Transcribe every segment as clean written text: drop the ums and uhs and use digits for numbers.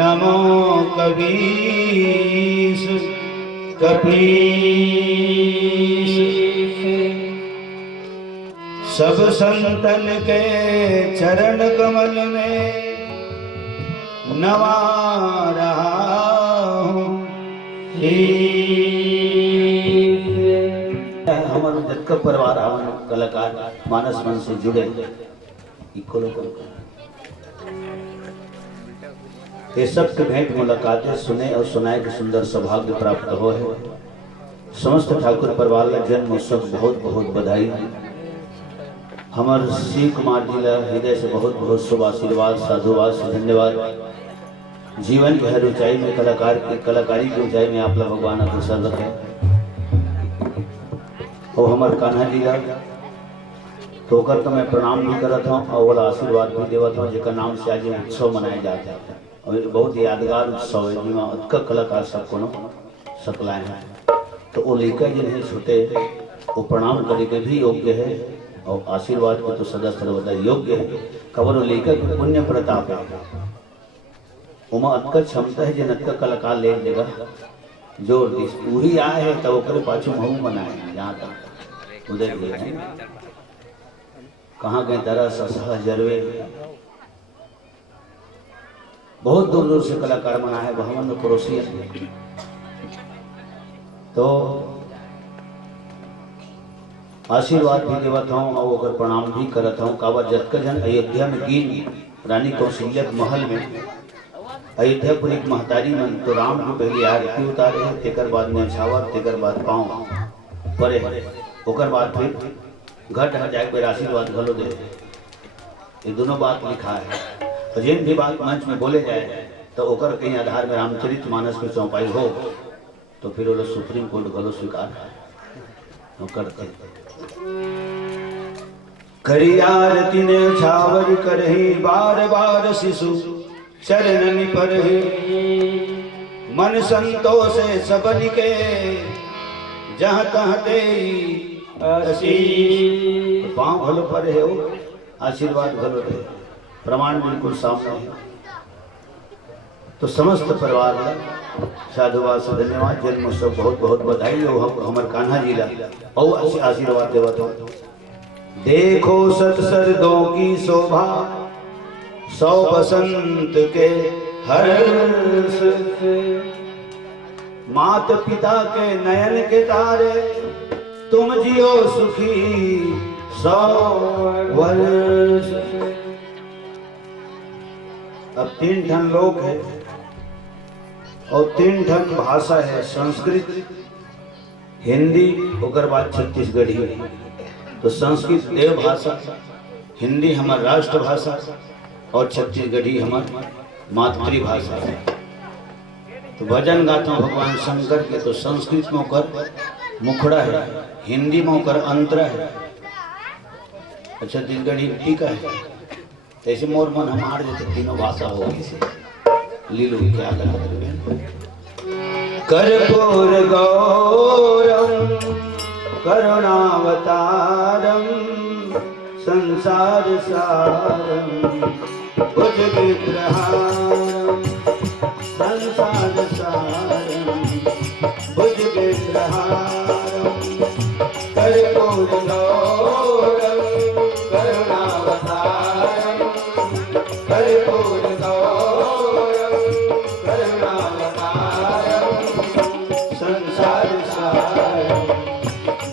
नमो कबीर कपीस। सब संतन के चरण कमल में नवा रहा हूँ। हमारे जटका परिवार हमारे कलाकार मानस मन से जुड़े ये सब के भेंट मुलाकातें सुने और सुनाए के सुंदर सौभाग्य प्राप्त हो है। समस्त ठाकुर परिवार का जन्म उत्सव बहुत बहुत बधाई। हमारे श्री कुमार जी ला हृदय से बहुत बहुत शुभ आशीर्वाद साधुवाद से धन्यवाद। जीवन की हर ऊंचाई में कलाकार की कलाकारी की ऊंचाई में आप लोग भगवान अग्रसर रखे और हमारे कान्हा जी ला तो तो मैं प्रणाम भी करता हूँ और वाला आशीर्वाद भी देवत हूँ जिसका नाम से आज उत्सव मनाया जाता है और बहुत यादगार उत्सव है जिसमें उत्का कलाकार सबको सकलाए हैं। तो वो लेकर जिन्हें छूटे वो प्रणाम करे के भी योग्य है और आशीर्वाद को तो सदा सर्वदा योग्य है। कबर लेकर पुण्य प्रताप है उमा अतका क्षमता है जिन अतका कलाकार ले लेगा जोर दिस वही आए है तब ओकरे पाछू महू बनाए यहाँ तक उदय भी है कहाँ गए तरह ससहा जरवे बहुत दूर दूर से कलाकार बना है भवन में पड़ोसी तो आशीर्वाद भी देवत हूँ और अगर प्रणाम भी करत हूँ। काबा जन अयोध्या में गिन रानी कौशल्या महल में अयोध्यापुर एक महतारी मन तो राम को पहले आरती उतारे है तेकर बाद न्यौछावर तेकर बाद पाँव परे ओकर बाद फिर घट जाए पर आशीर्वाद घलो दे। ये दोनों बात लिखा है और जिन भी बात मंच में बोले जाए तो ओकर कहीं आधार में रामचरित मानस में चौपाई हो तो फिर वो लोग सुप्रीम कोर्ट घलो स्वीकार करते। करी आरती ने छावर करही बार बार शिशु चरणन पर मन संतोष सबन के जहाँ तहाँ ते पाँव भलो पर है आशीर्वाद भलो है प्रमाण बिल्कुल सामने है। तो समस्त परिवार साधुवाद से धन्यवाद। जन्मोत्सव बहुत बहुत बधाई हो हमारे कान्हा जी ला और आशीर्वाद देवत हो। देखो सतसरदों की शोभा सौ बसंत के हर्ष मात पिता के नयन के तारे तुम जियो सुखी 100 वर्ष। अब 3 ठन लोग है और 3 ठन भाषा है संस्कृत हिंदी ओकर बाद छत्तीसगढ़ी। तो संस्कृत देव भाषा हिंदी हमार राष्ट्र भाषा और छत्तीसगढ़ी हमार मातृभाषा है। तो भजन गाता हूँ भगवान शंकर के तो संस्कृत में होकर मुखड़ा है हिंदी में होकर अंतरा है छत्तीसगढ़ी टीका है। ऐसे मोर मन हम हार जाते तीनों भाषा होगी से लीलू क्या कर्पूर गौरम करुणावतारम संसार सारम भुजगेन्द्रहारम संसार सारम भुजगेन्द्रहारम कर्पूर गौरम करुणावतारम कर्पूर गौरम करुणावतारम संसार सारम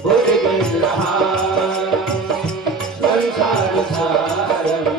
भुजगेन्द्रहारम संसार सारम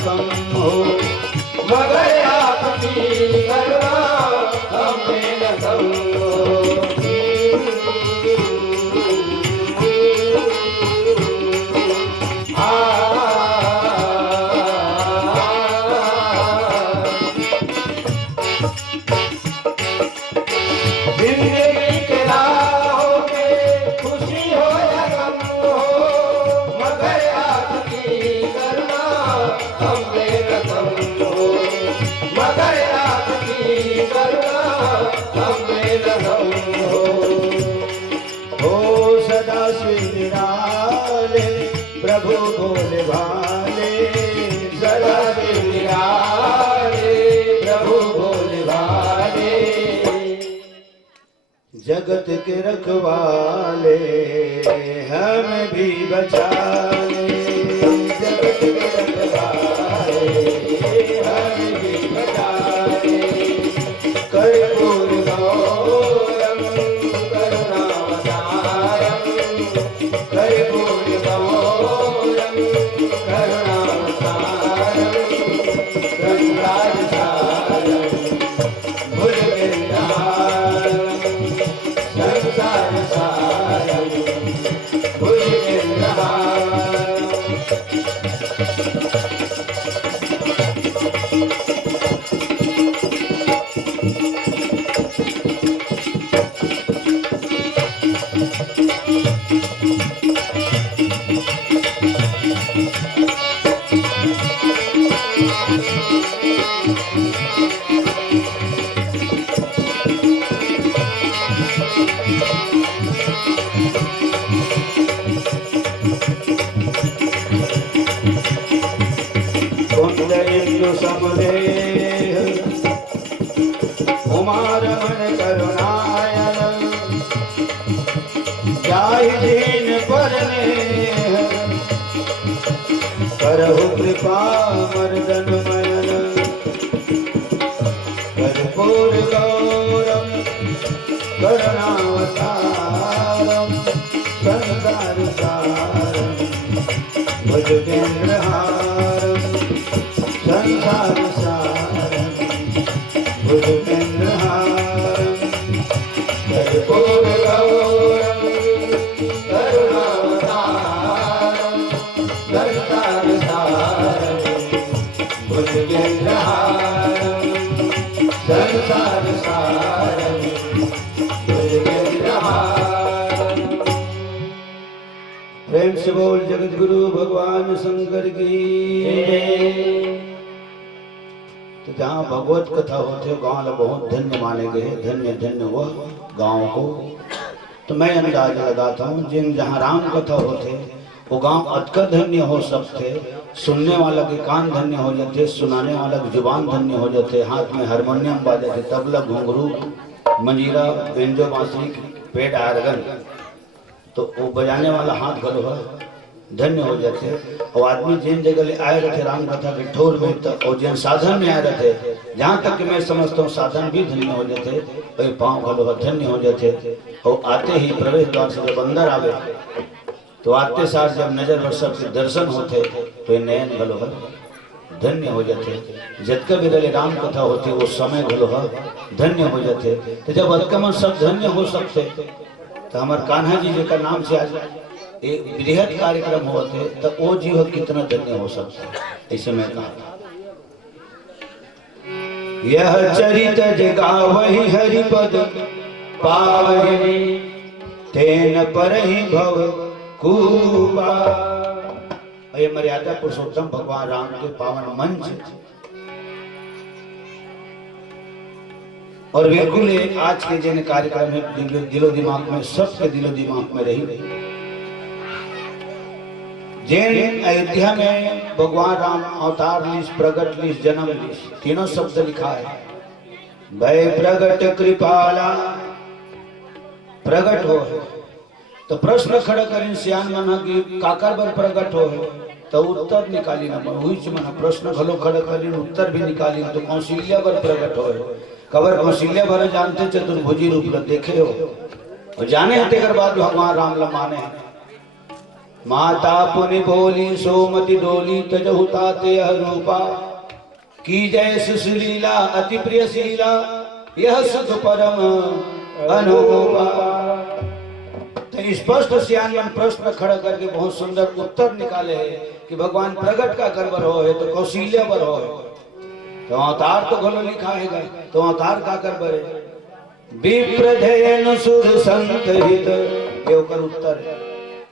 कम हो, मगर आपकी करुणा हम में न कम हो। प्रभु भोले भाले सदा निराले, प्रभु भोले भाले जगत के रखवाले हम भी बचा ले, जगत के रखवाले हम भी बचा ले। कर्पूर गौरम करुणावतारम, कर्पूर गौरम करुणावतारम, संसार सारम भुजगेन्द्रहारम, संसार सारम भुजगेन्द्रहारम। उमारमण करुणायन जाहि दीन परने, करहु कृपा मर्दन मयन, कर्पूर गौरम करुणावतारम, संसार सारम भुजगेन्द्रहारम, संसार सारम भुजगेन्द्रहारम। कर्पूर गौरम करुणावतारम, संसार सारम भुजगेन्द्रहारम, संसार सारम भुजगेन्द्रहारम। प्रेम से बोल जगत गुरु भगवान शंकर की। तो जहाँ भगवत कथा होते गाँव बहुत धन्य माने गए, धन्य धन्य वह गाँव को। तो मैं अंदाज लगाता हूँ जिन जहाँ राम कथा होते वो गांव अटकर धन्य हो सकते, सुनने वाला के कान धन्य हो जाते, सुनाने वाला की जुबान धन्य हो जाते, हाथ में हारमोनियम बाजाते, तबला घुंघरू मंजीरा बेंजो बांसुरी पेट आर्गन, तो वो बजाने वाला हाथ गलो धन्य हो जाते। और आदमी जिन जगह ले आए रहते राम कथा के ठोर में तक, और जिन साधन में आए रहते, जहाँ तक कि मैं समझता हूँ साधन भी धन्य हो जाते, वही पाँव गलो धन्य हो जाते। और आते ही प्रवेश द्वार से जब अंदर आवे तो आते साथ जब नजर वर्षक के दर्शन होते तो नयन गलो धन्य हो जाते। जतका भी दले राम कथा होती वो समय गलो धन्य हो जाते। तो जब अदकमन सब धन्य हो सकते तो हमारे कान्हा जी का नाम से आज एक बृहद कार्यक्रम होते तो वो जीव कितना धन्य हो सकता। ऐसे में कहा यह चरित जगा वही हरिपद पावनी, तेन पर ही भव कूपा। ये मर्यादा पुरुषोत्तम भगवान राम के पावन मंच, और बिल्कुल आज के जिन कार्यक्रम में दिलो दिमाग में, सबके दिलो दिमाग में रही। जिन अयोध्या में भगवान राम अवतार लीस, प्रगट लीस, जन्म लीस, तीनों शब्द लिखा है। भय प्रगट कृपाला प्रगट हो है तो प्रश्न खड़ा करें सियान मना की काकर बर प्रगट हो है तो उत्तर निकाली ना हुई मना प्रश्न खलो खड़ा करें उत्तर भी निकाली तो कौशल्या बर प्रगट हो है। कबर कौशल्या बर जानते चतुर्भुजी रूप देखे हो और जाने हटे कर बाद भगवान राम लमाने हैं। माता पुनि बोली सोमति डोली तजहु ताते यह रूपा की जय सुशीला अति प्रियशीला यह सुख परम अनूपा। तो स्पष्ट सियान प्रश्न खड़ा करके बहुत सुंदर उत्तर निकाले है कि भगवान प्रगट का करवर हो है तो कौशल्या बर हो, तो अवतार तो गलो लिखा है, तो अवतार का करवर है। विप्रधेनु सुर संत हित ये कर उत्तर है।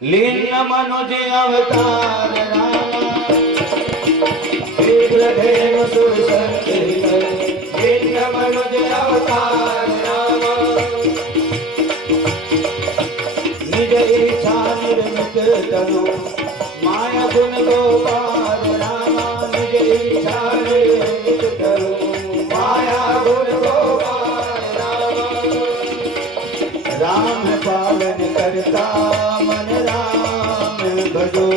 लीन मनुज अवतार रामा विप्रधेनु सुर संत हित लीन मनुज अवतार रामा निज इच्छा निर्मित तनु माया गुण गोपाल रामा निज इच्छा निर्मित तनु माया गुण गोपाल राम पालन करता मन राम भजो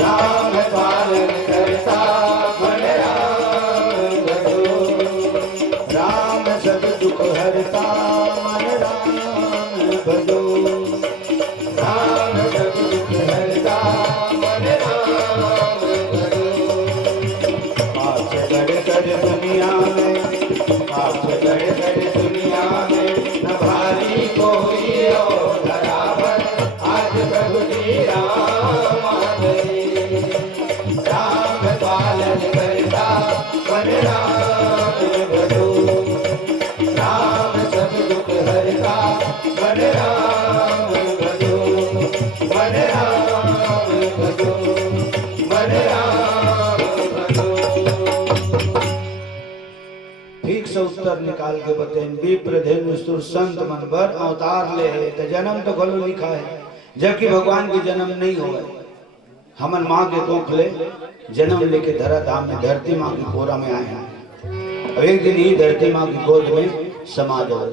राम पालन करता मन राम भजो राम सब दुख हरता मन राम भजो राम सब दुख हरता मन राम भजो। हाथ गड़ गड़ दुनिया में हाथ गड़ गड़ दुनिया में न भारी कोई और धरावर आज प्रभु जी राम आए। राम पालन करता मन राम भजो राम सब दुख हरता मन राम भजो मन राम भजो मन राम भजो। ठीक से उत्तर निकाल के बताएं। विप्रधेनु सुर संत मन बर अवतार ले है तो जन्म तो गलो लिखा है, जबकि भगवान की जन्म नहीं हुआ। हमन माँ के कोख ले जन्म लेके धरा धाम में धरती माँ की कोरा में आए हैं। अब एक दिन ही धरती माँ की गोद में समा जाओ।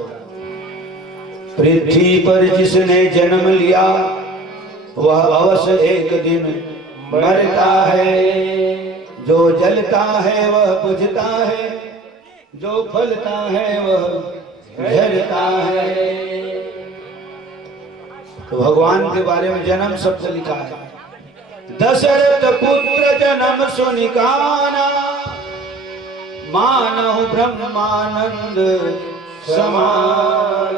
पृथ्वी पर जिसने जन्म लिया वह अवश्य एक दिन मरता है। जो जलता है वह बुझता है, जो फलता है वह झरता है। तो भगवान के बारे में जन्म शब्द लिखा है। दशरथ पुत्र जन्म सुनिकाना मानहु ब्रह्मानंद समान।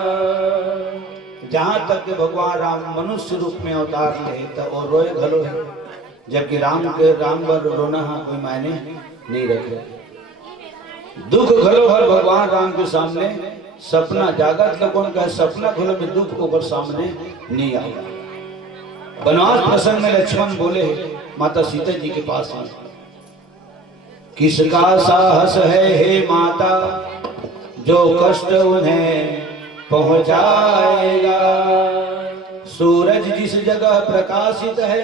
जहां तक के भगवान राम मनुष्य रूप में अवतार ले तो और रोए घलो है, जबकि राम वर रोना कोई मायने नहीं रखे। दुख घलो हर भगवान राम के सामने सपना जागत का कौन कहे सपना घलो में दुख ऊपर सामने नहीं आया। वनवास प्रसंग में लक्ष्मण बोले माता सीता जी के पास में, किसका साहस है हे माता जो कष्ट उन्हें पहुंचाएगा। सूरज जिस जगह प्रकाशित है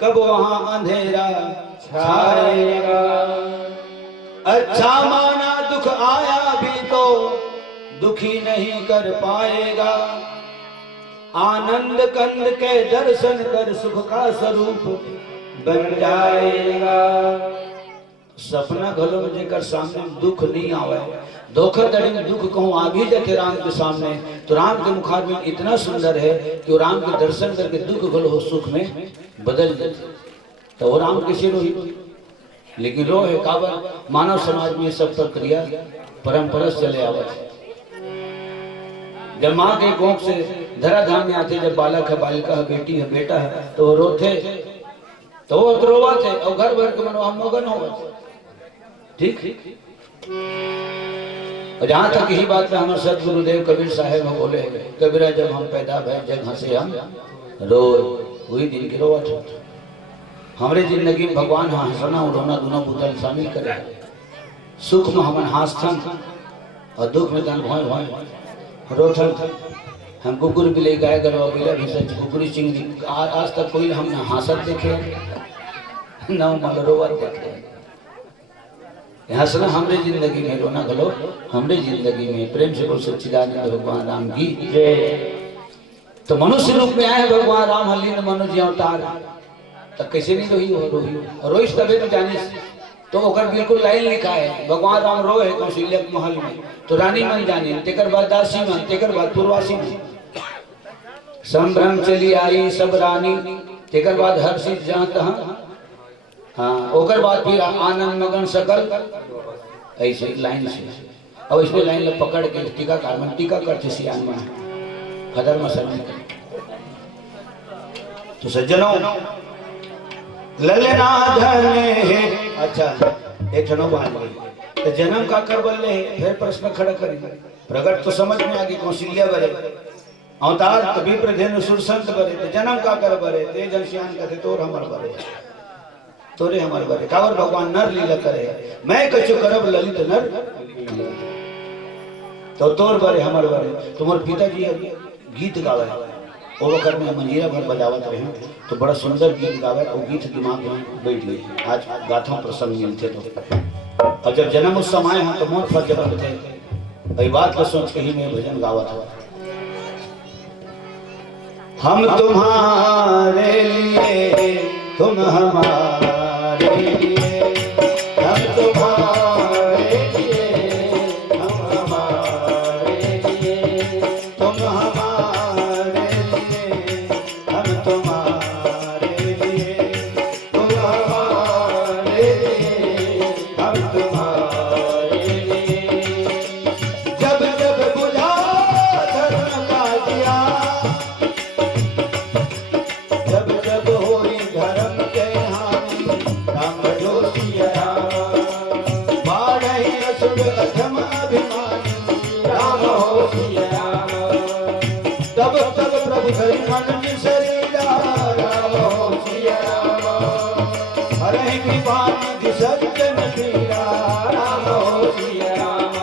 कब वहां अंधेरा छाएगा। अच्छा माना दुख आया भी तो दुखी नहीं कर पाएगा। आनंद कंद के दर्शन कर सुख का स्वरूप बन जाएगा। सपना घलो में जेकर सामने दुख नहीं आवे, धोखाधड़ी में दुख कहूँ आ भी जाते राम के सामने तो राम के मुखारबिन इतना सुंदर है कि वो राम के दर्शन करके दुख घलो हो सुख में बदल जाते। तो वो राम किसी रोही, लेकिन रो है काबर मानव समाज में सब प्रक्रिया परंपरा चले आवत। जब माँ के कोख से धरा धाम में आते, जब बालक है बालिका है बेटी है बेटा है तो वो रोते तो वो रोवा थे और घर भर के मनो हम मगन हो। ठीक। और जहां तक यही बात में हमारे सदगुरुदेव कबीर साहेब में बोले कबीरा जब हम पैदा भय जग हंसे हम रो वही दिन की रोवा थे। हमारे जिंदगी में भगवान हंसना रोना दोनों बुतल शामिल करे। सुख में हमन हास्थन और दुख में तन भोय भोय रोथन। हम कुकुर भी ले गाय गरवा बिला भी सच कुकुरी चिंगी आज तक कोई हम हासत देखे न मलरोवर देखे। हंसना हमरे जिंदगी में, रोना गलो हमरे जिंदगी में। प्रेम से बोल सच्चिदानंद भगवान राम की जय। तो मनुष्य रूप में आए भगवान राम हलीन मनुष्य अवतार तो कैसे नहीं रोही रोइस तबे तो जाने तो ओकर बिल्कुल लाइन लिखा है भगवान राम रो है कौशल्या के महल में तो रानी मन जाने तेकर बाद दासी मन तेकर बाद पूर्वासी मन। संभ्रम चली आई सब रानी तेकर बाद हर चीज जहाँ तहाँ, हाँ ओकर बाद फिर आनंद मगन सकल, ऐसे लाइन से। और इसमें लाइन में पकड़ के टीकाकार में टीका करते सियान में खदर मसल तो सज्जनों ललना धने है। अच्छा एक जनो बात गई तो जन्म का कर बोले फिर प्रश्न खड़ा करें प्रगट तो समझ में आ गई कौशल्या बरे अवतार कभी प्रधेनु सुरसंत बरे तो जन्म का कर बरे ते जन सियान कहते तोर हमर बरे तोरे हमर बरे कावर भगवान नर लीला करे मैं कछु करब ललित नर तो तोर बरे हमर बरे। तुम्हारे पिताजी गीत गावे वो वक्त में मंजीरा भर बजावत रहे तो बड़ा सुंदर गीत गावे और गीत दिमाग में बैठ गई। आज गाथा प्रसंग मिलते तो और जब जन्म उस समय है तो मोर फर जब थे वही बात को सोच के ही मैं भजन गावा था। हम तुम्हारे लिए तुम हमारे लिए हम तुम्हारे लिए हम हमारे लिए तुम हमारे लिए हम तुम्हारे लिए तुम हमारे लिए हम तुम्हारे लिए। जब जब बुझा धर्म का दिया जब जब होई धर्म के हानि राम भजो सिया राम बाढ़ई असुर अधम अभिमानी राम हो सिया राम। तब तब प्रभु धरि मन बिसरीला राम हो सिया राम हरहि कृपा निधि सज्जन पीरा राम हो सिया राम।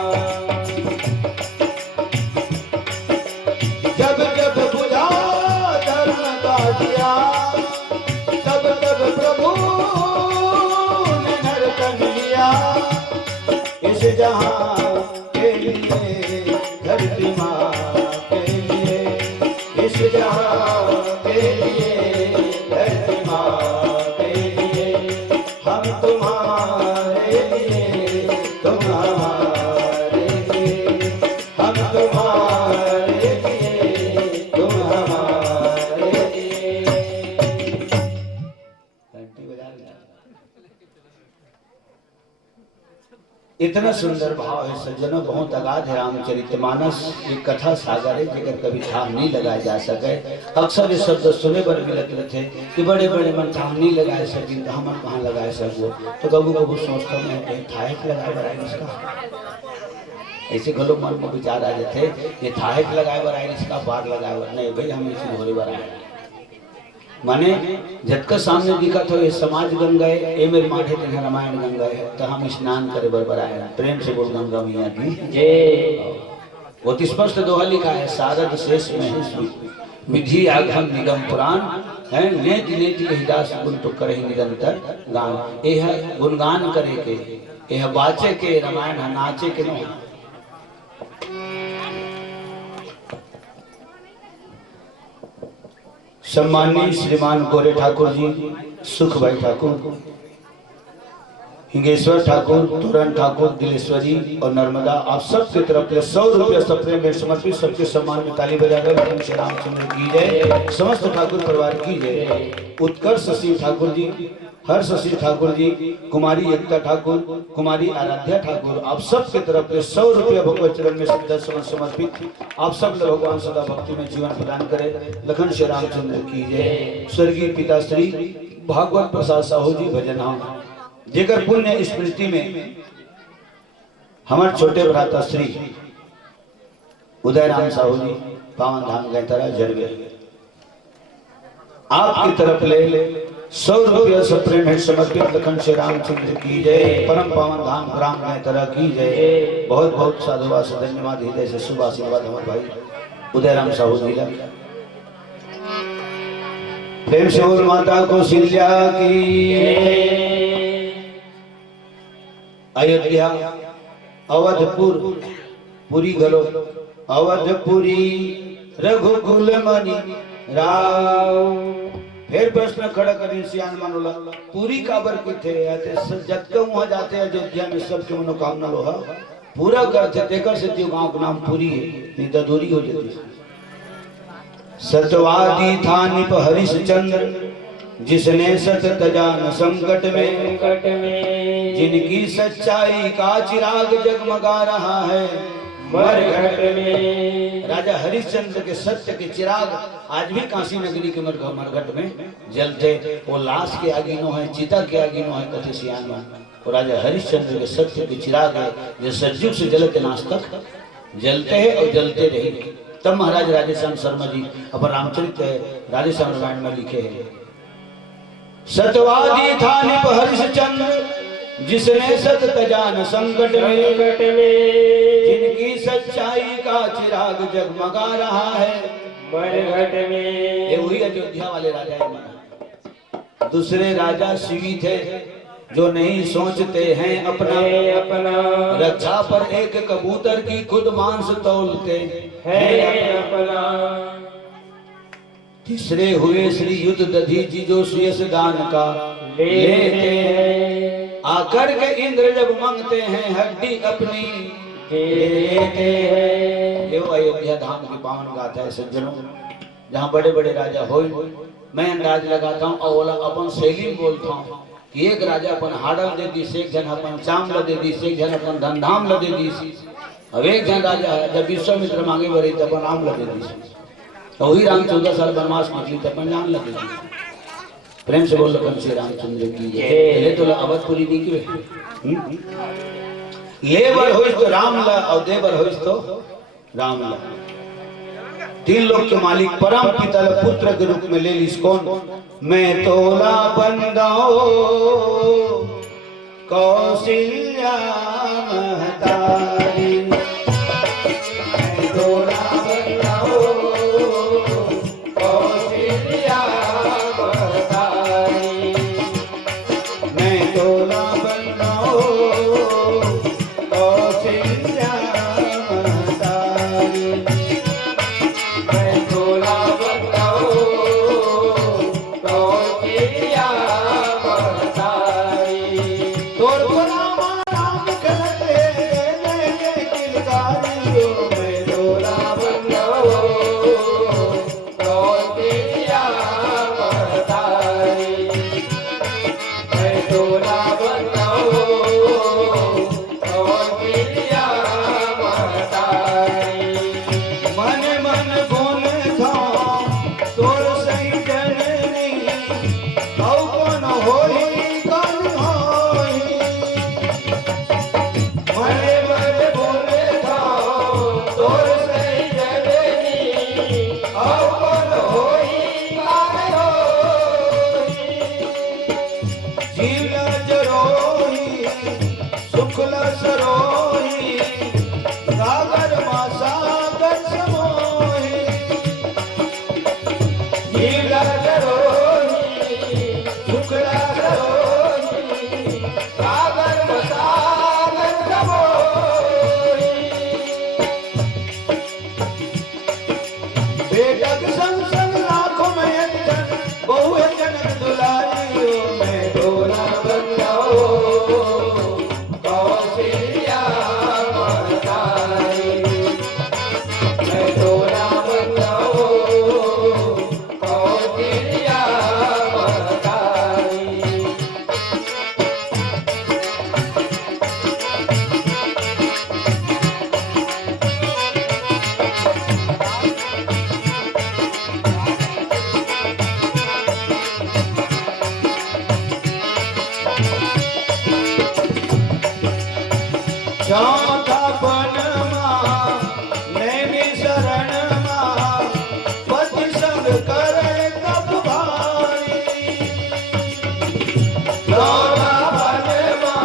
जब जब बुझा धर्म का दिया तब तब प्रभु ने नर्तन लिया इस जहां के लिए धरती माँ के लिए इस जहां के लिए धरती माँ के लिए हम तुम्हारे लिए तुम हमारे लिए हम तुम्हारे लिए तुम हमारे लिए। घंटी बजा रही है। इतना सुंदर भाव है सज्जनों बहुत अगाध है रामचरितमानस ये कथा सागर है जेकर कभी थाह नहीं लगाया जा सके। अक्सर ये शब्द सुने पर मिलत थे कि बड़े बड़े मन थाह नहीं लगाए सकी तो हम कहाँ लगाए सको तो कबू कबू सोचता मैं कहीं थाहेक लगाए बनाए इसका ऐसे घलो मन में विचार आ जाते ये थाहेक लगाए बनाए इसका बार लगाए नहीं भाई हम इसी घोड़े बनाए माने जतका सामने दिखा तो ये समाज गंगा है ये मेरे माथे तेरे रामायण गंगा है तो हम स्नान करे बरबर आए प्रेम से बोल गंगा मैया की जय। वो स्पष्ट दोहा लिखा है सारद शेष में विधि आगम निगम पुराण है नेति नेति हिदास गुण तो करे निरंतर गान यह गुणगान करे के यह बाचे के रामायण नाचे के न। सम्माननीय श्रीमान गोरे ठाकुर जी सुख भाई ठाकुर हिंगेश्वर ठाकुर तुरन ठाकुर दिलेश्वरी और नर्मदा आप सबके तरफ से 100 रुपया सप्रे में समर्पित सबके सम्मान में ताली बजाकर श्री रामचंद्र की जय समस्त ठाकुर परिवार की जय। उत्कर्ष सिंह ठाकुर जी हर्ष सिंह ठाकुर जी कुमारी एकता ठाकुर कुमारी आराध्या ठाकुर आप सबके तरफ से 100 रुपया भगवत चरण में समर्पित। आप सब लोग भगवान सदा भक्ति में जीवन प्रदान करे लखन श्री रामचंद्र की जय। स्वर्गीय पिता श्री भागवत प्रसाद साहू जी भजन जेकर पुण्य स्मृति में हमारे छोटे भ्राता श्री उदय राम साहू जी पावन धाम गैतरा जरगे आपकी तरफ ले 100 रुपया सप्रेम है समर्पित लखन श्री रामचंद्र की जय। परम पावन धाम ग्राम गैतरा की जय। बहुत बहुत साधुवाद से धन्यवाद हृदय से शुभ आशीर्वाद हमारे भाई उदय राम साहू जी का। प्रेम से बोल माता कौशल्या की अयोध्या अवधपुर पुरी गलो अवधपुरी रघुकुल मणि राव। फिर प्रश्न खड़ा करें सियान मनोला पूरी काबर की थे जब के वहां जाते हैं अयोध्या में सबके मनोकामना लोहा पूरा करते देखकर से गांव का नाम पूरी है नहीं तो दूरी हो जाती। सतवादी था निप हरिश्चंद्र जिसने सत तजा न संकट में, जिनकी सच्चाई का चिराग जगमगा रहा है मरघट में। राजा हरिश्चंद्र के सत्य के चिराग आज भी काशी नगरी के मरघट में जलते। वो लाश के आगिनो है, चिता के आगिनो है, कथे सियानो। और राजा हरिश्चंद्र के सत्य के चिराग है जो सज्जुग से जलते नाश तक जलते हैं और जलते रहेंगे। तब महाराज राधेश्याम शर्मा जी अपन रामचरित राधेश्याम रामायण में लिखे हैं, सतवादी था निप हरिश्चंद्र जिसने सत तजा न संकट में, जिनकी सच्चाई का चिराग जगमगा रहा है मरघट में। ये वही अयोध्या वाले राजा है। दूसरे राजा शिवी थे जो नहीं सोचते हैं अपना, रक्षा पर एक कबूतर की खुद मांस तौलते हैं अपना। तीसरे हुए श्री युद्ध दधी जी जो सुयस दान का लेते हैं, आकर के इंद्र जब मांगते हैं हड्डी अपनी देते हैं। ये अयोध्या धाम की पावन गाथा है सज्जनों, जहाँ बड़े बड़े राजा हो। मैं अंदाज लगाता हूँ और अपन शैली में बोलता हूँ कि एक राजा अपन हाड़ल दे दी, एक जन अपन चाम ल दे दी, एक जन अपन धनधाम ल दे दी। अब एक जन राजा जब विश्वामित्र मांगे बड़ी तब अपन आम ल दे दी। वही राम 14 साल वनवास निकली तब अपन जान ल दे दी। प्रेम से बोल अपन श्री रामचंद्र की जय। तो अवधपुरी निकले लेबर हो तो राम ला और देवर हो तो राम ला। तीन लोग के मालिक परम पिता पुत्र के रूप में ले ली कौन? मैं तोला बंदाओ कौशल्या महतारी, मैं तोला बंदाओ कौशल्या महतारी, मैं तोला बंदाओ कौशल्या महतारी, मैं तोला बंदाओ कौशल्या महतारी। तोर नामा राम कहते मैं किलकारी, मैं तोला बंदाओ कौशल्या महतारी, मैं तोला बंदाओ कौशल्या महतारी। मन मन गुण था तोर सही जननी, कौ कौन होई कौन होई। मन मन गुण था तोर सही जननी, कौ कौन होई कौन होई। जीव जरोही शुक्ल सरोही, सागर मासा कर समोही। जीव जरोही शुक्ल सरोही, सागर मासा कर समोही। बेटक संग संग लाखों में एक जन, बहु है जनक दुलारी। मैं तोला बंदाओ कौशल्या महतारी, मैं तोला बंदाओ कौशल्या महतारी। चौथा पनमा नैमी शरण मा, पति संग करे तब भारी। चौथा पनमा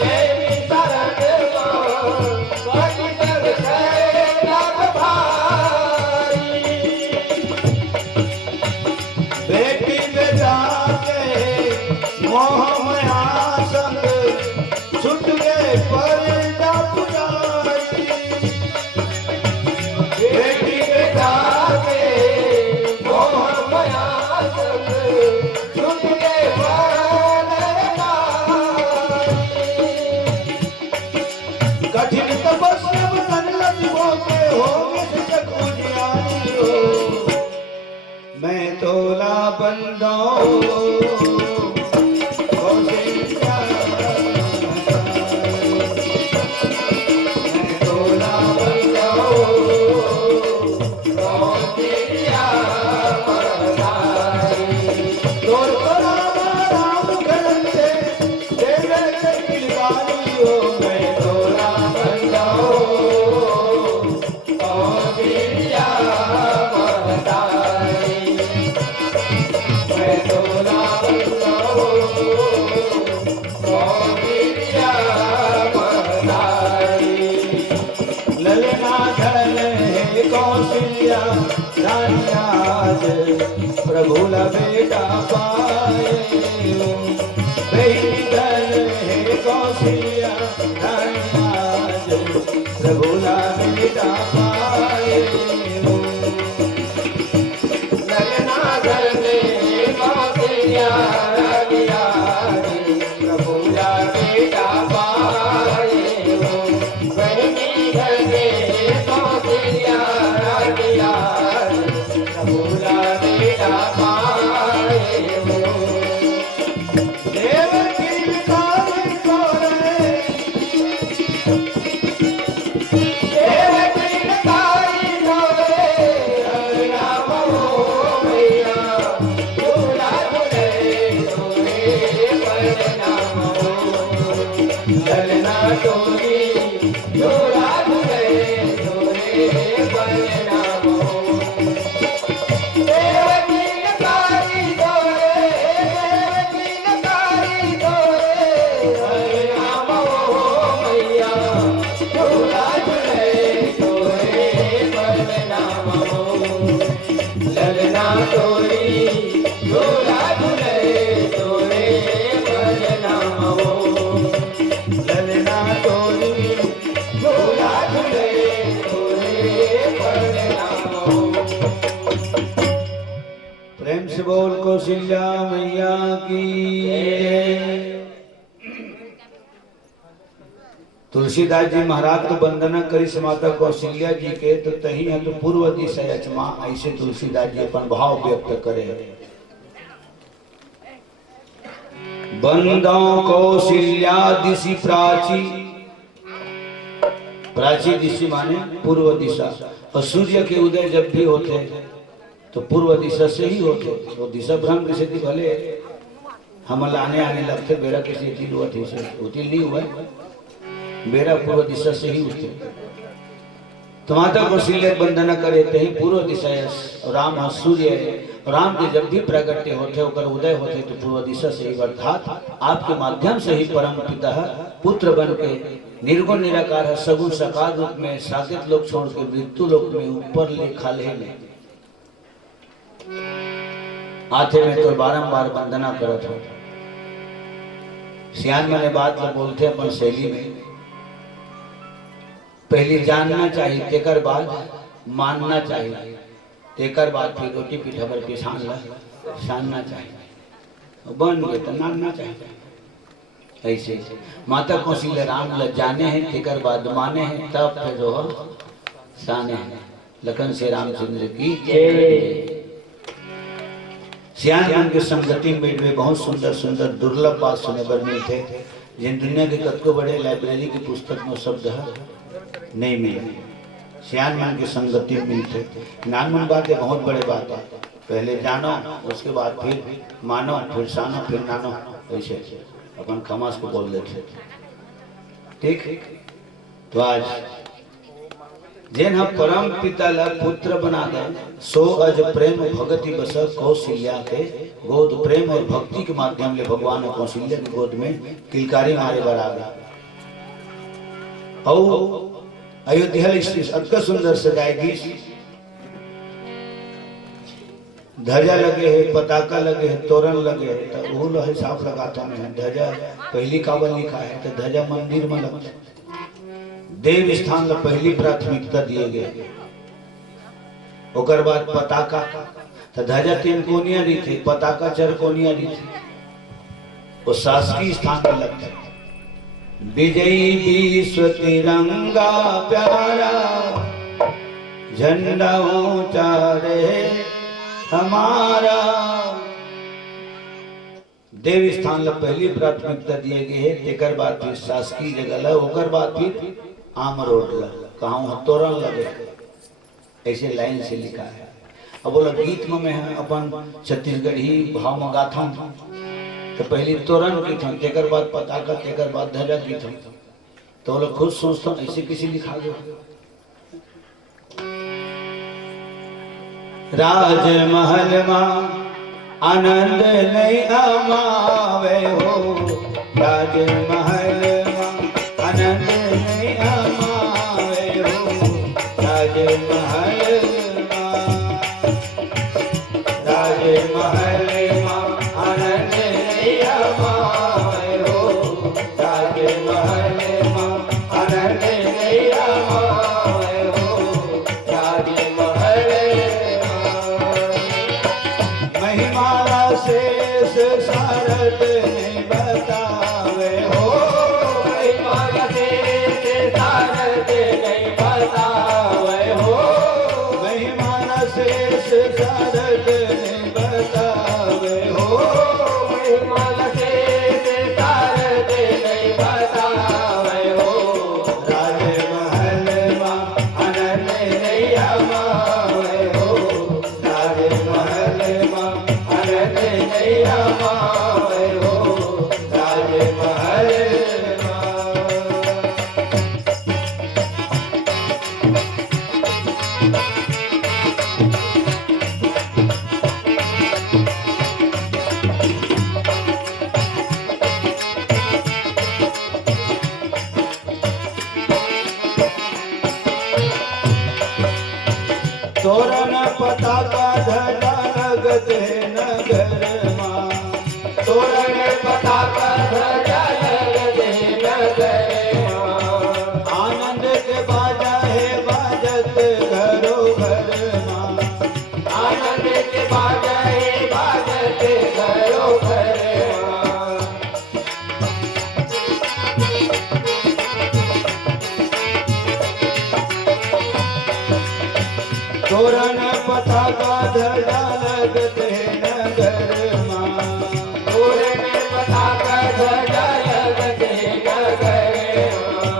नैमी शरण मा, पति संग करे तब भारी। बेटी बेटा के मोह माया संग छुट गए पर बंदो कौशल्या तोला बंदो कौशल्या तोर राम राम करते देवे किलवारी हो मैं तोला बंदो कौशल्या कौशल्या रानियाज प्रभु ला बेटा पाए धन है कौशल्या रानियाज प्रभु ला बेटा पाए ललना घर में कौशल्या रानियाज प्रभु ला बेटा पाए बहनी घर में कौशल्या प्रेम से बोल कौशल्या मैया की। तुलसीदास जी महाराज तो वंदना करी माता कौशल्या जी के तो तही है तो पूर्व दिशा अचमा ऐसे तुलसीदास जी अपन भाव व्यक्त करे। बंदो कौशल्या दिशि प्राची, प्राची दिशि माने पूर्व दिशा, और सूर्य के उदय जब भी होते तो पूर्व दिशा से ही होते। तो दिशा भ्रम किसी थी भले हम लाने आने लगते बेरा किसी चीज हुआ थी से उतिल नहीं हुआ, बेरा पूर्व दिशा से ही उठते। तो माता कौशल्या वंदना करे ही पूर्व दिशा है, राम सूर्य है, राम के जब भी प्रगट्य होते होकर उदय होते तो पूर्व दिशा से ही, अर्थात आपके माध्यम से ही परम पिता पुत्र बन के निर्गुण निराकार है, सगुण साकार रूप में साकेत लोक छोड़ के मृत्यु लोक में ऊपर ले खाले में आते में तो बारंबार वंदना करत हो। सियान मैंने बात बोलते अपन शैली में, पहले जानना चाहिए तेकर बाद मानना चाहिए, तेकर बाद फिर रोटी पीठा पर पिसान ला छानना चाहिए, बन गए तो नानना चाहिए। ऐसे माता कौशल्या राम ल जाने हैं तेकर बाद माने हैं तब फिर जो साने हैं। लखन से रामचंद्र की जय। सियान के संगति में बहुत सुंदर सुंदर दुर्लभ बात सुने पर मिलते, जिन दुनिया के कतको बड़े लाइब्रेरी की पुस्तक में शब्द नहीं मिले। सियान की संगति मिलते, नानमन बात है, बहुत बड़े बात है। पहले जानो उसके बाद फिर मानो, फिर सानो, फिर नानो, ऐसे अपन खमास को बोल देते। ठीक, तो आज जिन परम पिता ला पुत्र बना दे सो अज प्रेम भगति बस कौशल्या के गोद। प्रेम और भक्ति के माध्यम ले भगवान कौशल्या की गोद में किलकारी मारे बराबर। अयोध्या अत्य सुंदर सजाएगी, ध्वजा लगे है, पताका लगे है, तोरण लगे है, तो वो हिसाब लगाता है। ध्वजा पहली कावल लिखा है तो ध्वजा मंदिर में लगता, देव स्थान ला पहली प्राथमिकता दिए गए। ओकर बाद पताका, तो ध्वजा तीन कोनिया दी थी, पताका चार कोनिया दी थी, वो शासकीय स्थान पर लगता। विजयी विश्व तिरंगा प्यारा, झंडा ऊंचा रहे हमारा, देव स्थान ला पहली प्राथमिकता दिए गए है, तेकर बाद फिर शासकीय जगह ला, ओकर बाद फिर आम रोड ला, कहाँ तोरण लगे, ऐसे लाइन से लिखा है। अब बोला गीत में मैं अपन छत्तीसगढ़ी भाव में गाथा हूँ, तो पहली तोरण गीत हूँ, तेकर बाद पताका, तेकर बाद ध्वजा गीत हूँ। तो बोला खुद सोचता हूँ ऐसे किसी लिखा दो। राजमहल मां आनंद नहीं आमावे हो, राजमहल मां आनंद नहीं आमावे हो, राजमहल राजमहल मां आनंद नहीं आमावे हो, राजमहल मां आनंद नहीं आमावे हो, राजमहल महिमाला शेष सारद नहीं बतावे हो, महिमाला शेष सारद नहीं बतावे हो, महिमाला शेष सारद नहीं बतावे हो, महिमाला शेष सारद नहीं बतावे हो, राजमहल मां आनंद नहीं आमावे हो, राजमहल मां आनंद नहीं आमावे हो, राजमहल तोरण पताका ध्वजा लगत है नगर मां, तोरण पताका ध्वजा लगत है नगर मां, आनंद के बाजा है बाजत घरो घर मां, आनंद के बाजा है बाजत घरो घर मां। तोरण पताका ध्वजा लगत है नगर मां, तोरण पताका ध्वजा लगत है नगर मां,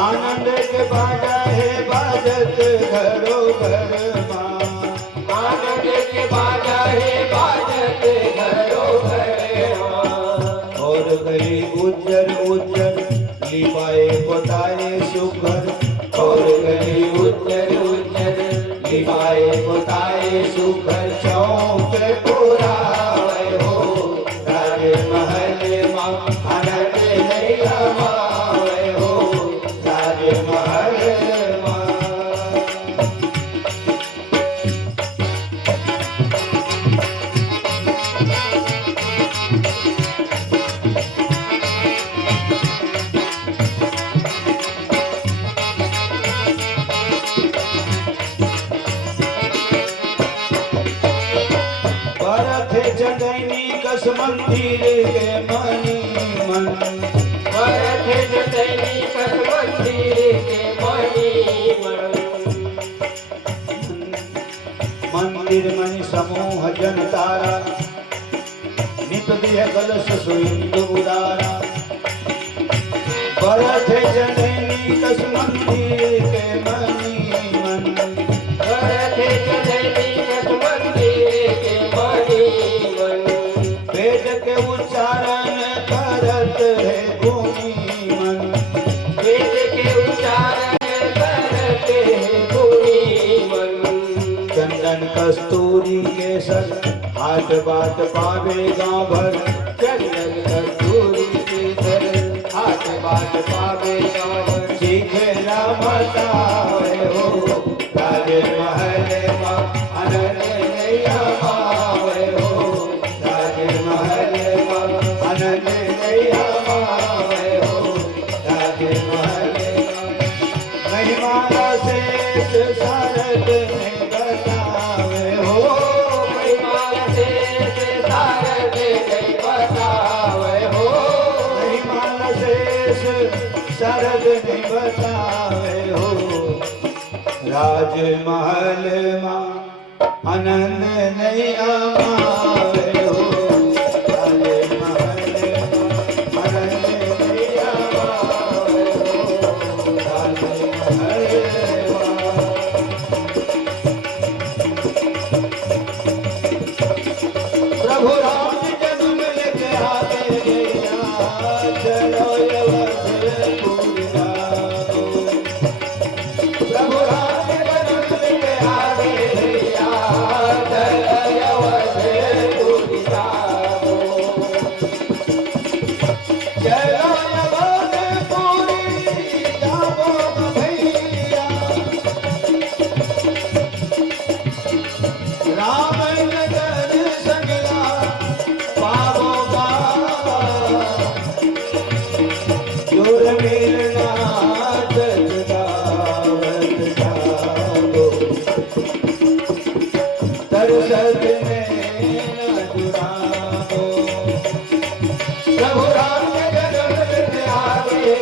आनंद के बाजा है बाजत घरो घर मां, आनंद के बाजा है बाजत घरो घर मां। और गई उज्जर उज्जर लिपाए पोताए सुघर, और गई उज्जर उज्जर लिपाए पोताए सुघर चौक पुरावे हो, राजमहल मां आनंद नहीं आमावे हो, राजमहल मां। कस मंदिर के मणि मन, भरत जतनी कस मंदिर के मणि मन, मंदिर मणि समूह जन तारा, नित दिय कलश सुइंदु उदारा, भरत जननी कस मंदिर के मणि मन, भरत जननी कस मंदिर के मणि मन, वेद के उच्चारण करत है भूमि मन, वेद के उच्चारण करत है भूमि मन, चंदन कस्तूरी केसर हाट बाट पावे गांव भर, चंदन कस्तूरी केसर हाट बाट पावे गांव भर, सीखे ना बतावे हो, राजमहल मां आनंद नहीं आमावे हो, राजमहल मां आनंद नहीं आमावे हो, राजमहल महिमाला शेष सारद नहीं बतावे हो, महिमाला शेष सारद नहीं बतावे हो, महिमाला शेष सारद नहीं बतावे हो, राजमहल मां आनंद नहीं आमावे हो, राजमहल मिलना सजदावत जागो तरसत में न जुड़ाओ प्रभु राम के जन्म से आगे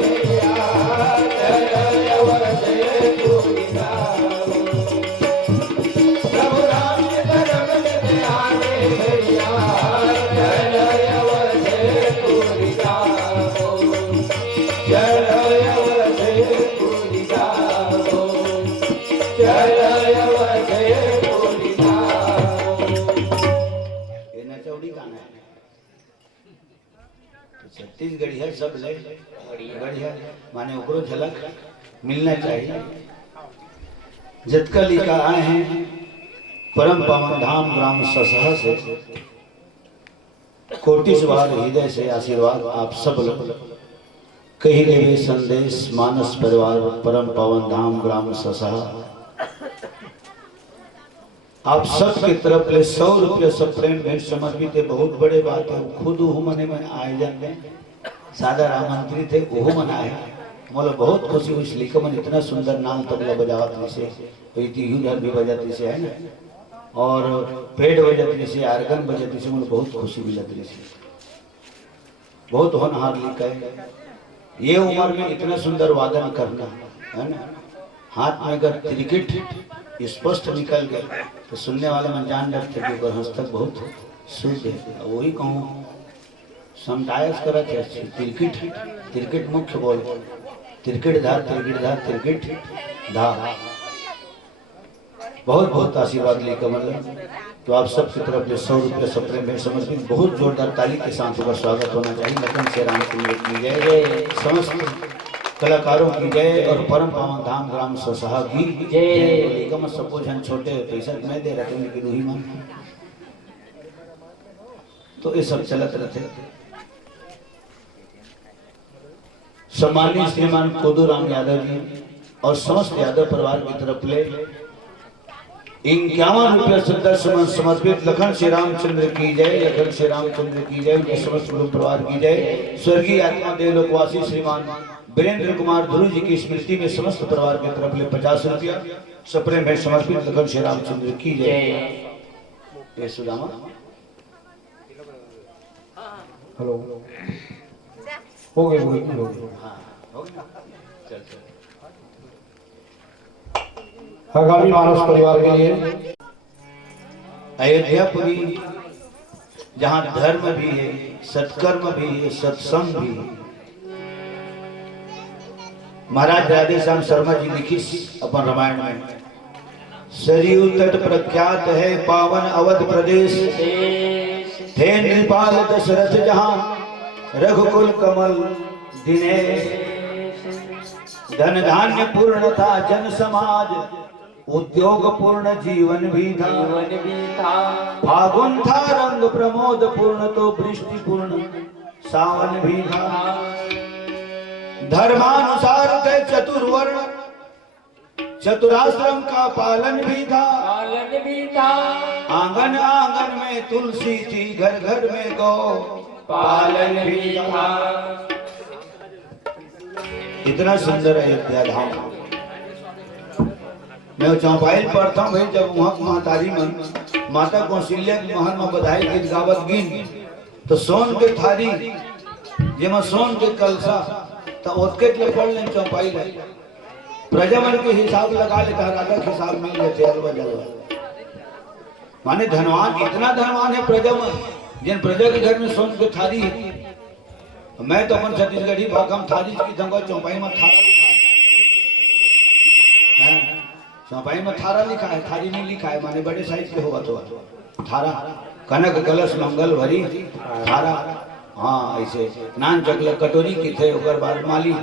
प्रभु राम के जन्म से आगे छत्तीसगढ़ी है सब ले बढ़िया माने ओकरो झलक मिलना चाहिए। जतका लिखा आए हैं परम पावन धाम ग्राम ससहा से कोटि बार हृदय से आशीर्वाद आप सब लोग कही देवे संदेश मानस परिवार परम पावन धाम ग्राम ससहा आप सब की तरफ ले 100 रुपये सब प्रेम भेंट समर्पित है। बहुत बड़े बात है। खुद मने में आयोजन में सादर आमंत्रित है वो मनाए मोला बहुत खुशी हुई। लिखो मन इतना सुंदर नाम तबला बजावत से यूधर भी बजाती से है ना और पेड़ बजाती से आर्गन बजाती से मुझे बहुत खुशी मिलती से। बहुत होनहार लिखा है। ये उम्र में इतना सुंदर वादन करना है ना। हाथ में अगर क्रिकेट स्पष्ट निकल गए तो सुनने वाले में जान रखते कि हस्तक बहुत शुद्ध है। वही कहूँ समटायस करत है क्रिकेट क्रिकेट मुख्य बोल क्रिकेट धार बहुत बहुत आशीर्वाद लेकर मतलब तो आप सबकी तरफ से 100 रुपये सब प्रेम में समर्पित बहुत जोरदार ताली के साथ का स्वागत होना चाहिए। लखन से रामचंद्र की जय, समस्त कलाकारों की जय और परम पावन धाम ग्राम ससहा की जय। सबको जन छोटे पैसा मैं दे रखे लेकिन वही मन तो ये सब चलत रहते। सम्मानित श्रीमान कोदूराम यादव जी और समस्त यादव परिवार की तरफ ले 51 रुपये सदस्य समर्पित लखन श्री रामचंद्र की जय, लखन श्री रामचंद्र की जय, उनके समस्त गुरु परिवार की जय। स्वर्गीय आत्मा देवलोकवासी श्रीमान वीरेंद्र कुमार ध्रुव जी की स्मृति में समस्त परिवार की तरफ ले 50 रुपया सप्रेम में समर्पित लखन श्री रामचंद्र की जय। ये सुदामा हेलो हो गए आगामी मानस परिवार के लिए अयोध्यापुरी जहाँ धर्म भी है, सत्कर्म भी है, सत्संग भी है। महाराज राधेश्याम शर्मा जी लिखी अपन रामायण में सरयू तट प्रख्यात है पावन अवध प्रदेश थे नृपाल दशरथ जहाँ रघुकुल कमल दिनेश धन धान्य पूर्ण था जन समाज उद्योग पूर्ण जीवन भी था फागुन था रंग प्रमोद पूर्ण तो वृष्टि पूर्ण सावन भी था धर्मानुसार थे चतुर्वर्ण चतुराश्रम का पालन भी था आंगन आंगन में तुलसी थी घर घर में गौ पालन भी था। इतना सुंदर अयोध्या धाम मैं चौपाइल पढ़ता हूँ भाई। जब वहाँ महतारी मन माता कौशल्या के महल में बधाई गीत गावत गिन तो सोन के थारी जेमा सोन के कलसा तो ओतके के पढ़ लें चौपाइल है प्रजामन के हिसाब लगा लेता राजा के हिसाब मिल लेते अलवा जलवा माने धनवान इतना धनवान है प्रजामन जिन प्रजा के घर में सोन के थारी है। मैं तो अपन छत्तीसगढ़ी भाषा में थारी की दंगा चौपाई में थारा लिखा है चौपाई में थारा लिखा है थारी नहीं लिखा है माने बड़े साइज के होगा तो थारा कनक कलश मंगल भरी थारा हाँ ऐसे नान चकल कटोरी की थे ओकर बाद माली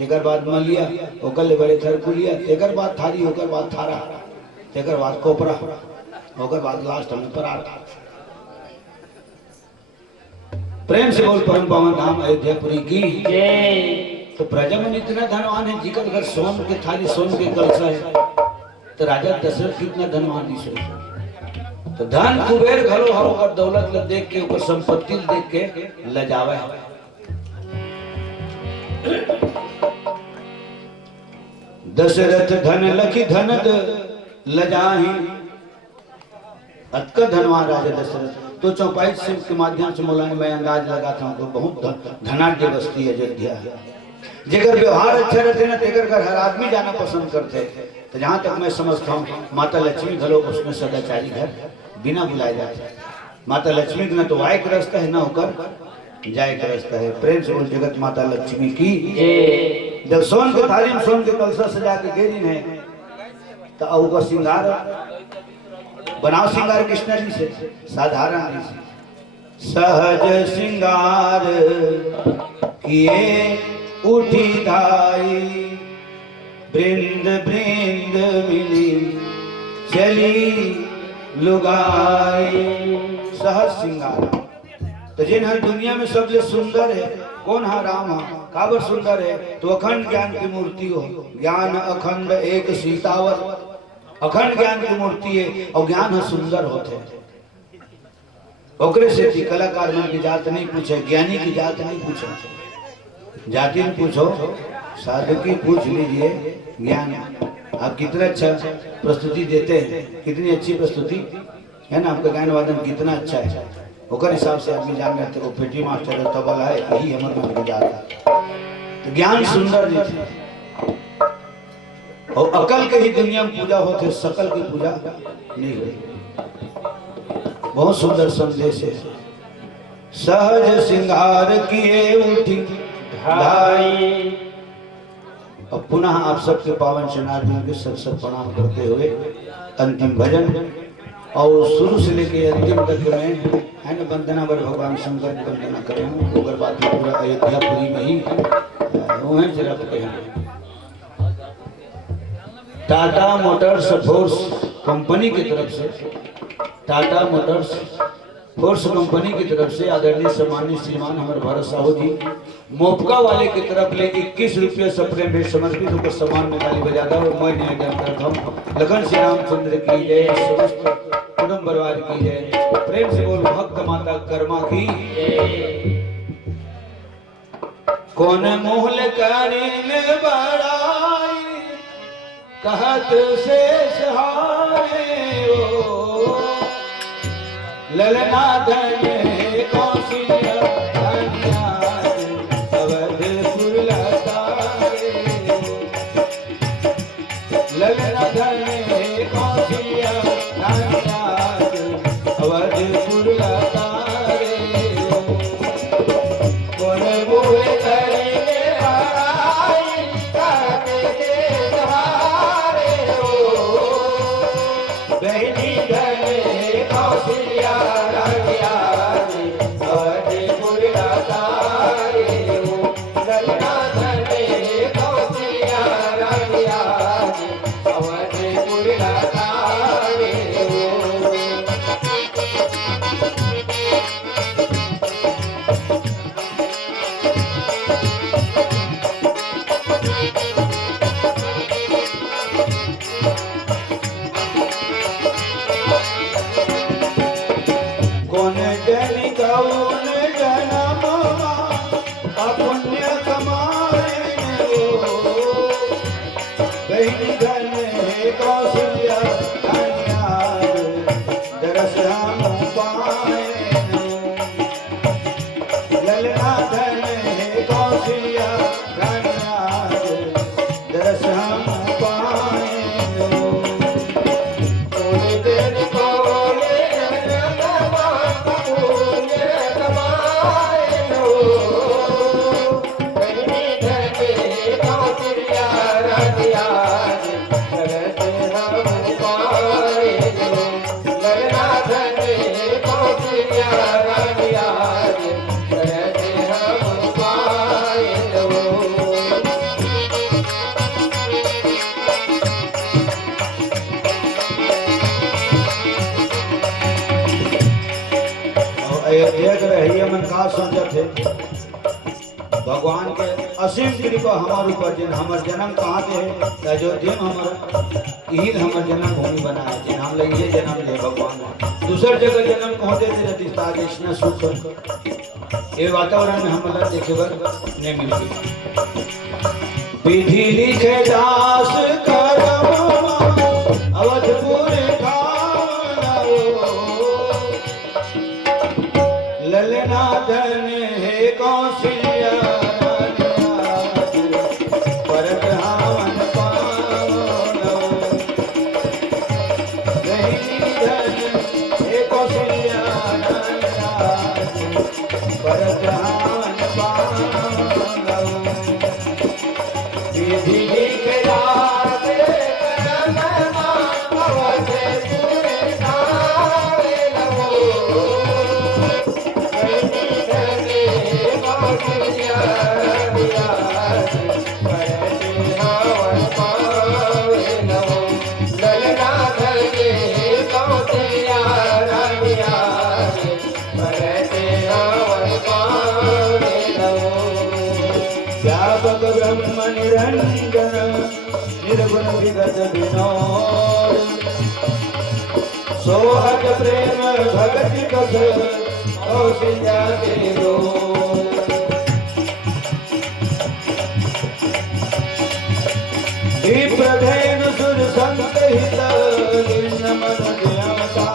एकर बाद मलिया ओकर ले बड़े थरकुलिया एकर बाद थारी ओकर बाद थारा एकर बाद कोपरा ओकर बाद लास्ट में पराठा। प्रेम से बोल परम पावन धाम अयोध्यापुरी की जय। तो प्रजामन इतना धनवान है जिकर घर सोन के थाली सोन के कलसा है तो राजा दशरथ कितना धनवान है तो धन कुबेर घरो हर ओकर दौलत ल देख के ओकर संपत्ति देख के लजावे दशरथ धन लखी धन लजाही, अतका धनवान राजा दशरथ। तो चौपाई से के माध्यम से मौलाना मैं अंदाज लगाता हूँ तो बहुत धनाढ्य बस्ती अयोध्या है। जेकर व्यवहार अच्छा रहते ना तेकर घर हर आदमी जाना पसंद करते। तो जहाँ तक मैं समझता हूँ माता लक्ष्मी घरों उसमें सदाचारी घर बिना बुलाए जाते। माता लक्ष्मी का न तो आय का रास्ता है ना होकर जाए का रास्ता है। प्रेम से बोल जगत माता लक्ष्मी की। जब सोन के थाली में सोन के कलसा सजा के गेरी है तो अवका श्रृंगार बनाओ। श्रृंगार कृष्ण जी से साधारण जी से सहज श्रृंगार किए उठी धाई, वृंद वृंद मिली चली लुगाई। सहज श्रृंगार तो जिन हर दुनिया में सबसे सुंदर है कौन है? राम है। काबर सुंदर है तो अखंड ज्ञान की मूर्ति हो। ज्ञान अखंड एक सीतावर, अखंड ज्ञान की मूर्ति है और ज्ञान है सुंदर होते। ओकरे से कलाकार मन की जात नहीं पूछे, ज्ञानी की जात नहीं पूछे, जाति में पूछो, साधक की पूछ लीजिए। ज्ञान आप कितना अच्छा प्रस्तुति देते हैं, कितनी अच्छी प्रस्तुति है ना, आपका गायन वादन कितना अच्छा है, ओकर हिसाब से आदमी जान रहे वो पेटी मास्टर है तबला है, यही हमारे मन की जात है। तो ज्ञान सुंदर नहीं और अकल के ही दुनिया में पूजा होते, सकल की पूजा नहीं होती। बहुत सुंदर संदेश है। सहज श्रृंगार किए उठी धाई। और पुनः आप सबके पावन शरणार्थियों के सत सत प्रणाम करते हुए अंतिम भजन और शुरू से लेके अंतिम तक में है ना वंदना बर भगवान शंकर की वंदना करें। ओकर बाद पूरा अयोध्यापुरी में ही वो है जरा हैं। टाटा मोटर्स फोर्स कंपनी की तरफ से, टाटा मोटर्स फोर्स कंपनी की तरफ से आदरणीय सम्मानित श्रीमान हमारे भारत साहू जी मोपका वाले की तरफ ले 21 रुपये सप्रे में समर्पित होकर सम्मान में ताली बजाता और मैं निवेदन करता हूँ लखन श्री रामचंद्र की जय, समस्त कुटुंब परिवार की जय। प्रेम से बोल भक्त माता कर्मा की। कौन मूल करीन बड़ाई कहत शेष हारे ओ ललना धने कौशिल्या धन्याद अवधपुर लतारे। ललना धने कौशिल्या धन्याद अवधपुर लतारे। कौन बोले करेंगे हराई कहते के सहारे हो बहनी धने कौशिल्या भगवान के असीम कृपा हमारे ऊपर जिन हमार जन्म कहाँ से है अयोध्या में हमारा यही हमार जन्म भूमि बना है जिन हम लोग ये जन्म दे भगवान दूसर जगह जन्म होते थे इतना सुख ये वातावरण में हम देखे नहीं मिलती। विधि लिखे दास करम अवधपुर ललना धन हे कौशल्या परत हावन पावनो रही धन हे कौशल्या परत हावन पावनो विधि लिखे दास करम अवधपुर व्यापक ब्रह्म निरंजन निर्गुण विगत विनोद सोहत प्रेम भगति कस कौशल्या के दो विप्रधेनु सुर संत हित दीन मन दयाता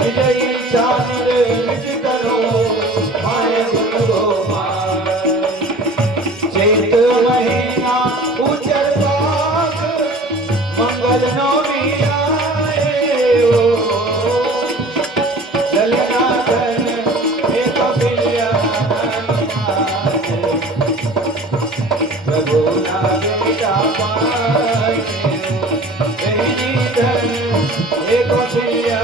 विजयी चानर निज करो माय गुण गोपाल चैत महीना उजर पाक मंगल नवमी आए हो ललना धन हे कौशल्या प्रभु ना बेटा पाए रही धन हे कौशल्या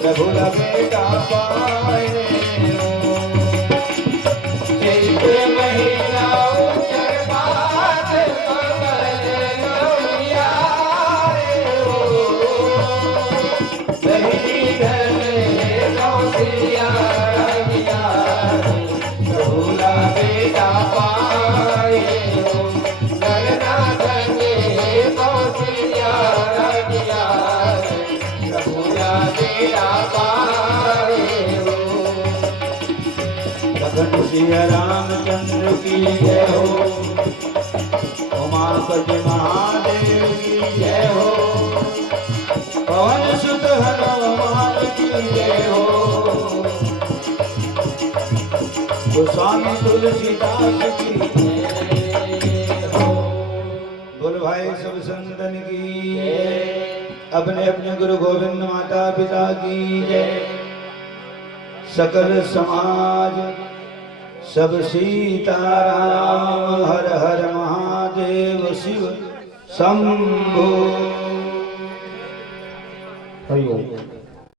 प्रभु ना बेटा पाए चैत महीना उजर पाक मंगल नवमी आए हो रही धन हे कौशल्या प्रभुला बेटा पाए हो ललना धन हे कौशल्या प्रभुला बेटा पाए हो लखन सिया रामचंद्र की जय हो उमापति महादेव की जय हो पवन सुत हनुमान की जय हो गोस्वामी तुलसीदास की जय हो। बोल भाई सब संतन की अपने अपने गुरु गोविंद माता पिता की जय सकल समाज सब सीताराम हर हर महादेव शिव शंभो।